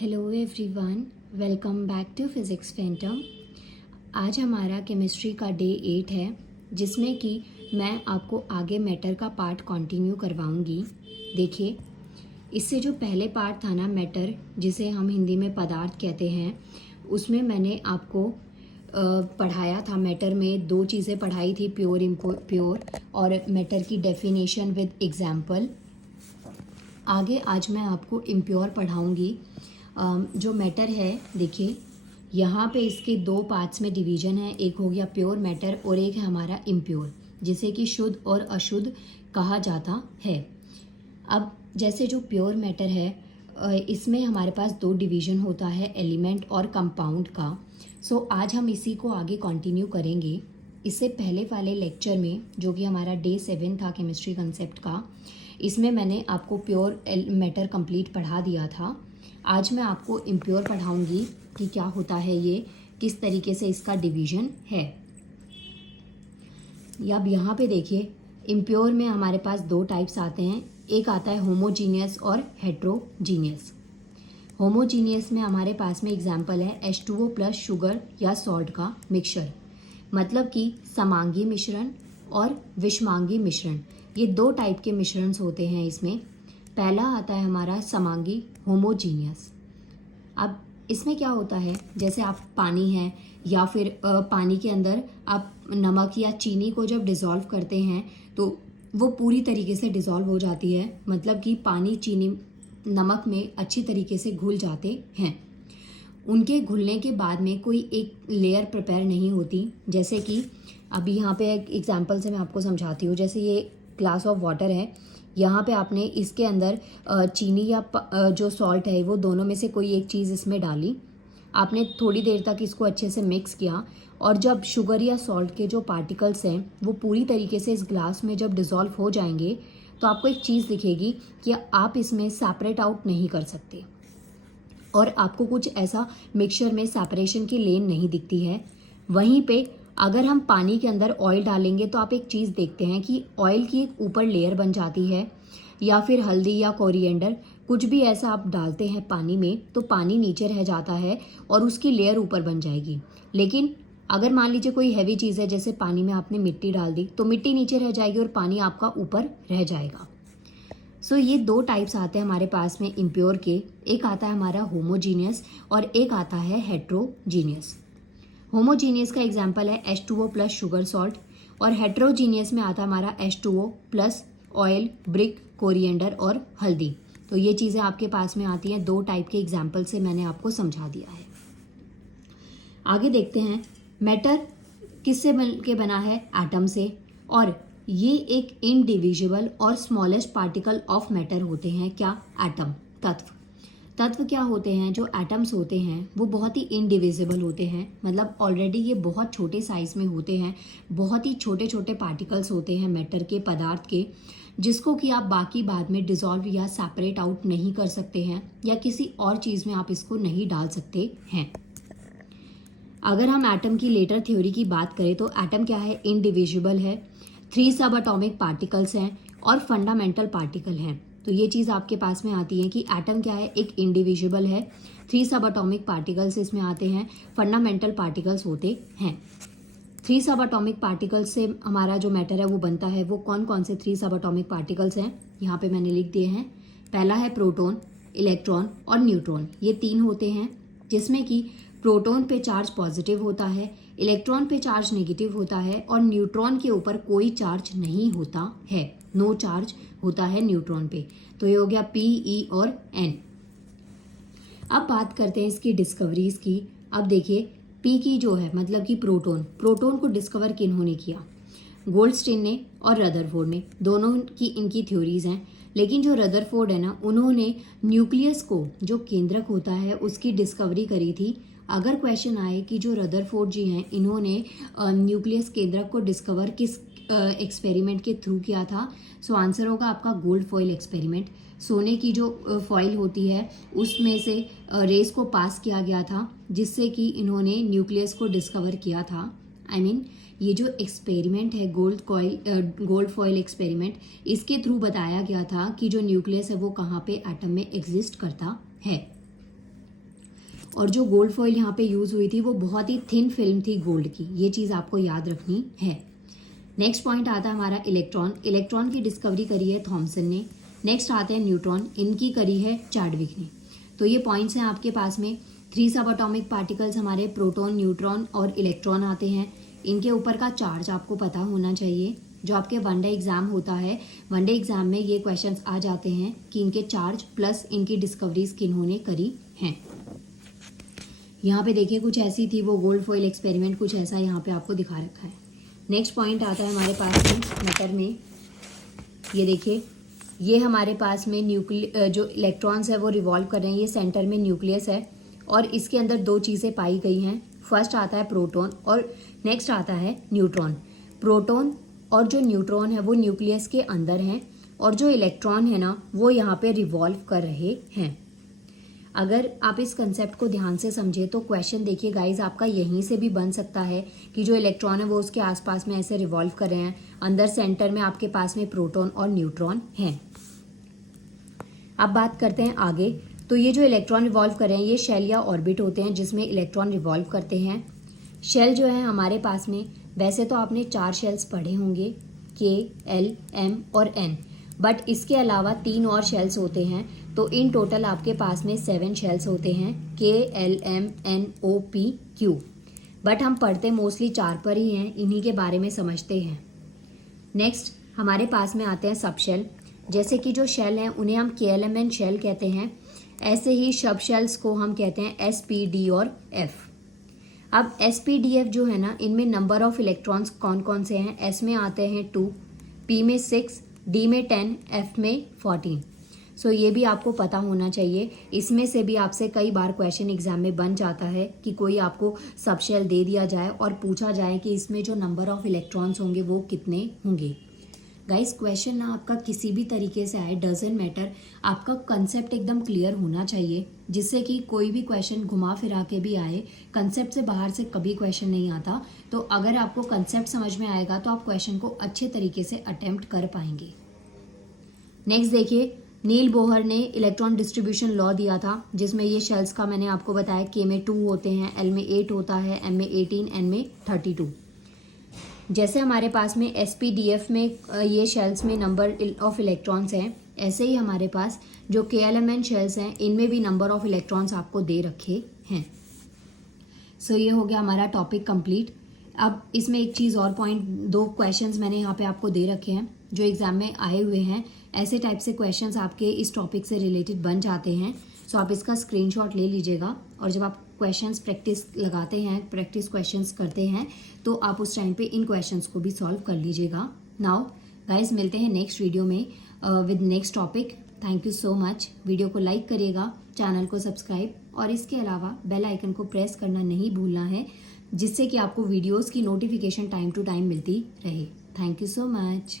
Hello everyone, welcome back to physics phantom. आज हमारा chemistry का डे 8 है, जिसमें कि मैं आपको आगे मैटर का पार्ट कंटिन्यू करवाऊंगी। देखिए, इससे जो पहले पार्ट था ना मैटर, जिसे हम हिंदी में पदार्थ कहते हैं, उसमें मैंने आपको पढ़ाया था। मैटर में दो चीज़ें पढ़ाई थी, प्योर इम्प्योर और मैटर की डेफिनेशन विद एग्जाम्पल। आगे आज मैं आपको इम्प्योर पढ़ाऊंगी। जो मैटर है, देखिए यहाँ पे इसके दो पार्ट्स में डिवीजन है। एक हो गया प्योर मैटर और एक है हमारा इम्प्योर, जिसे कि शुद्ध और अशुद्ध कहा जाता है। अब जैसे जो प्योर मैटर है, इसमें हमारे पास दो डिवीजन होता है, एलिमेंट और कंपाउंड का। सो आज हम इसी को आगे कंटिन्यू करेंगे। इससे पहले वाले लेक्चर में, जो कि हमारा डे 7 था केमिस्ट्री कंसेप्ट का, इसमें मैंने आपको प्योर मैटर कंप्लीट पढ़ा दिया था। आज मैं आपको इम्प्योर पढ़ाऊंगी कि क्या होता है ये, किस तरीके से इसका डिवीजन है। अब यहाँ पे देखिए, इम्प्योर में हमारे पास दो टाइप्स आते हैं। एक आता है होमोजीनियस और हेट्रोजीनियस। होमोजीनियस में हमारे पास में एग्जाम्पल है H2O प्लस शुगर या सॉल्ट का मिक्सचर, मतलब कि समांगी मिश्रण और विषमांगी मिश्रण। ये दो टाइप के मिश्रण होते हैं इसमें। पहला आता है हमारा समांगी होमोजीनियस। अब इसमें क्या होता है, जैसे आप पानी है या फिर पानी के अंदर आप नमक या चीनी को जब डिज़ोल्व करते हैं तो वो पूरी तरीके से डिज़ोल्व हो जाती है, मतलब कि पानी चीनी नमक में अच्छी तरीके से घुल जाते हैं। उनके घुलने के बाद में कोई एक लेयर प्रिपेयर नहीं होती। जैसे कि अभी यहाँ पे एक एग्जांपल से मैं आपको समझाती हूँ। जैसे ये ग्लास ऑफ वाटर है, यहाँ पे आपने इसके अंदर चीनी या जो सॉल्ट है, वो दोनों में से कोई एक चीज़ इसमें डाली। आपने थोड़ी देर तक इसको अच्छे से मिक्स किया और जब शुगर या सॉल्ट के जो पार्टिकल्स हैं वो पूरी तरीके से इस ग्लास में जब डिज़ोल्व हो जाएंगे, तो आपको एक चीज़ दिखेगी कि आप इसमें सेपरेट आउट नहीं कर सकते और आपको कुछ ऐसा मिक्सचर में सेपरेशन की लेन नहीं दिखती है। वहीं पे अगर हम पानी के अंदर ऑयल डालेंगे तो आप एक चीज़ देखते हैं कि ऑयल की एक ऊपर लेयर बन जाती है, या फिर हल्दी या कोरिएंडर कुछ भी ऐसा आप डालते हैं पानी में तो पानी नीचे रह जाता है और उसकी लेयर ऊपर बन जाएगी। लेकिन अगर मान लीजिए कोई हैवी चीज़ है, जैसे पानी में आपने मिट्टी डाल दी, तो मिट्टी नीचे रह जाएगी और पानी आपका ऊपर रह जाएगा। सो ये दो टाइप्स आते हैं हमारे पास में इम्प्योर के। एक आता है हमारा होमोजीनियस और एक आता है हेट्रोजीनियस। होमोजीनियस का एग्जाम्पल है H2O प्लस शुगर सॉल्ट, और हेट्रोजीनियस में आता है हमारा H2O plus oil, brick, coriander और हल्दी। तो ये चीज़ें आपके पास में आती हैं। दो टाइप के एग्जाम्पल से मैंने आपको समझा दिया है। आगे देखते हैं, मैटर किससे बन के बना है? एटम से। और ये एक इनडिविजिबल और स्मॉलेस्ट पार्टिकल ऑफ मैटर होते हैं। क्या? एटम, तत्व। तत्व क्या होते हैं? जो एटम्स होते हैं वो बहुत ही इनडिविजिबल होते हैं, मतलब ऑलरेडी ये बहुत छोटे साइज में होते हैं। बहुत ही छोटे छोटे पार्टिकल्स होते हैं मैटर के, पदार्थ के, जिसको कि आप बाकी बाद में डिसॉल्व या सेपरेट आउट नहीं कर सकते हैं, या किसी और चीज़ में आप इसको नहीं डाल सकते हैं। अगर हम एटम की लेटर थ्योरी की बात करें तो एटम क्या है? इनडिविजिबल है, 3 सब एटॉमिक पार्टिकल्स हैं और फंडामेंटल पार्टिकल हैं। तो ये चीज़ आपके पास में आती है कि एटम क्या है? एक इंडिविजिबल है, 3 सब एटॉमिक पार्टिकल्स इसमें आते हैं, फंडामेंटल पार्टिकल्स होते हैं। 3 सब एटॉमिक पार्टिकल्स से हमारा जो मैटर है वो बनता है। वो कौन कौन से 3 सब एटॉमिक पार्टिकल्स हैं? यहाँ पे मैंने लिख दिए हैं। पहला है प्रोटॉन, इलेक्ट्रॉन और न्यूट्रॉन। ये 3 होते हैं, जिसमें कि प्रोटॉन पे चार्ज पॉजिटिव होता है, इलेक्ट्रॉन पे चार्ज नेगेटिव होता है और न्यूट्रॉन के ऊपर कोई चार्ज नहीं होता है। नो चार्ज होता है न्यूट्रॉन पे। तो ये हो गया P, E और N। अब बात करते हैं इसकी डिस्कवरीज की। अब देखिए, P की जो है, मतलब कि प्रोटॉन को डिस्कवर किन्होंने किया? गोल्डस्टीन ने और रदरफोर्ड ने। दोनों की इनकी थ्योरीज हैं। लेकिन जो रदरफोर्ड है ना, उन्होंने न्यूक्लियस को, जो केंद्रक होता है, उसकी डिस्कवरी करी थी। अगर क्वेश्चन आए कि जो रदरफोर्ड जी हैं, इन्होंने न्यूक्लियस केंद्रक को डिस्कवर किस एक्सपेरिमेंट के थ्रू किया था? सो आंसर होगा आपका गोल्ड फॉइल एक्सपेरिमेंट। सोने की जो फॉइल होती है उसमें से रेस को पास किया गया था, जिससे कि इन्होंने न्यूक्लियस को डिस्कवर किया था। ये जो एक्सपेरिमेंट है गोल्ड फॉइल एक्सपेरिमेंट, इसके थ्रू बताया गया था कि जो न्यूक्लियस है वो कहाँ पे एटम में एग्जिस्ट करता है। और जो गोल्ड फॉइल यहाँ पे यूज़ हुई थी वो बहुत ही थिन फिल्म थी गोल्ड की, ये चीज़ आपको याद रखनी है। नेक्स्ट पॉइंट आता है हमारा इलेक्ट्रॉन। इलेक्ट्रॉन की डिस्कवरी करी है थॉमसन ने। नेक्स्ट आते हैं न्यूट्रॉन, इनकी करी है चार्डविक ने। तो ये पॉइंट्स हैं आपके पास में। 3 सब अटोमिक पार्टिकल्स हमारे प्रोटॉन, न्यूट्रॉन और इलेक्ट्रॉन आते हैं। इनके ऊपर का चार्ज आपको पता होना चाहिए। जो आपके वनडे एग्जाम होता है, वनडे एग्जाम में ये क्वेश्चंस आ जाते हैं कि इनके चार्ज प्लस इनकी डिस्कवरीज किन्होंने करी हैं। यहाँ पे देखिए कुछ ऐसी थी वो गोल्ड फॉइल एक्सपेरिमेंट, कुछ ऐसा यहाँ पे आपको दिखा रखा है। नेक्स्ट पॉइंट आता है हमारे पास में मैटर में, ये देखिए ये हमारे पास में जो इलेक्ट्रॉन्स है वो रिवॉल्व कर रहे हैं। ये सेंटर में न्यूक्लियस है और इसके अंदर 2 चीज़ें पाई गई हैं। फर्स्ट आता है प्रोटॉन और नेक्स्ट आता है न्यूट्रॉन। प्रोटॉन और जो न्यूट्रॉन है वो न्यूक्लियस के अंदर हैं और जो इलेक्ट्रॉन है ना वो यहाँ पे रिवॉल्व कर रहे हैं। अगर आप इस कंसेप्ट को ध्यान से समझे तो क्वेश्चन देखिए गाइज आपका यहीं से भी बन सकता है कि जो इलेक्ट्रॉन है वो उसके आसपास में ऐसे रिवॉल्व कर रहे हैं, अंदर सेंटर में आपके पास में प्रोटॉन और न्यूट्रॉन हैं। अब बात करते हैं आगे। तो ये जो इलेक्ट्रॉन रिवॉल्व कर रहे हैं ये शेल या ऑर्बिट होते हैं जिसमें इलेक्ट्रॉन रिवॉल्व करते हैं। शेल जो है हमारे पास में, वैसे तो आपने 4 शेल्स पढ़े होंगे, K, L, M और N, बट इसके अलावा 3 और शेल्स होते हैं। तो इन टोटल आपके पास में 7 शेल्स होते हैं, K, L, M, N, O, P, Q। But हम पढ़ते मोस्टली 4 पर ही हैं, इन्हीं के बारे में समझते हैं। नेक्स्ट हमारे पास में आते हैं सब शेल। जैसे कि जो शेल हैं उन्हें हम KLMN शेल कहते हैं, ऐसे ही सब शेल्स को हम कहते हैं S, P, D और F। अब S, P, D, F जो है ना, इनमें नंबर ऑफ इलेक्ट्रॉन्स कौन कौन से हैं? S में आते हैं 2, P में 6, D में 10, F में 14। सो ये भी आपको पता होना चाहिए। इसमें से भी आपसे कई बार क्वेश्चन एग्जाम में बन जाता है कि कोई आपको सब शेल दे दिया जाए और पूछा जाए कि इसमें जो नंबर ऑफ इलेक्ट्रॉन्स होंगे वो कितने होंगे। गाइस क्वेश्चन ना आपका किसी भी तरीके से आए, डजेंट मैटर, आपका कंसेप्ट एकदम क्लियर होना चाहिए, जिससे कि कोई भी क्वेश्चन घुमा फिरा के भी आए, कंसेप्ट से बाहर से कभी क्वेश्चन नहीं आता। तो अगर आपको कंसेप्ट समझ में आएगा तो आप क्वेश्चन को अच्छे तरीके से अटेम्प्ट कर पाएंगे। नेक्स्ट देखिए, नील बोहर ने इलेक्ट्रॉन डिस्ट्रीब्यूशन लॉ दिया था, जिसमें ये शेल्स का मैंने आपको बताया, K में 2 होते हैं, L में 8 होता है, M में 18, N में 32। जैसे हमारे पास में SPDF में ये शेल्स में नंबर ऑफ इलेक्ट्रॉन्स हैं, ऐसे ही हमारे पास जो KLMN शेल्स हैं इनमें भी नंबर ऑफ इलेक्ट्रॉन्स आपको दे रखे हैं। सो ये हो गया हमारा टॉपिक कंप्लीट। अब इसमें एक चीज़ और पॉइंट, 2 क्वेश्चंस मैंने यहाँ पे आपको दे रखे हैं जो एग्जाम में आए हुए हैं। ऐसे टाइप से क्वेश्चंस आपके इस टॉपिक से रिलेटेड बन जाते हैं। सो आप इसका स्क्रीनशॉट ले लीजिएगा और जब आप क्वेश्चंस प्रैक्टिस लगाते हैं, प्रैक्टिस क्वेश्चंस करते हैं, तो आप उस टाइम पे इन क्वेश्चंस को भी सॉल्व कर लीजिएगा। नाउ गाइस मिलते हैं नेक्स्ट वीडियो में with next topic. Thank you so much. Video को लाइक करिएगा, चैनल को सब्सक्राइब और इसके अलावा बेल आइकन को प्रेस करना नहीं भूलना है, जिससे कि आपको वीडियोज़ की नोटिफिकेशन टाइम टू टाइम मिलती रहे। Thank you so much.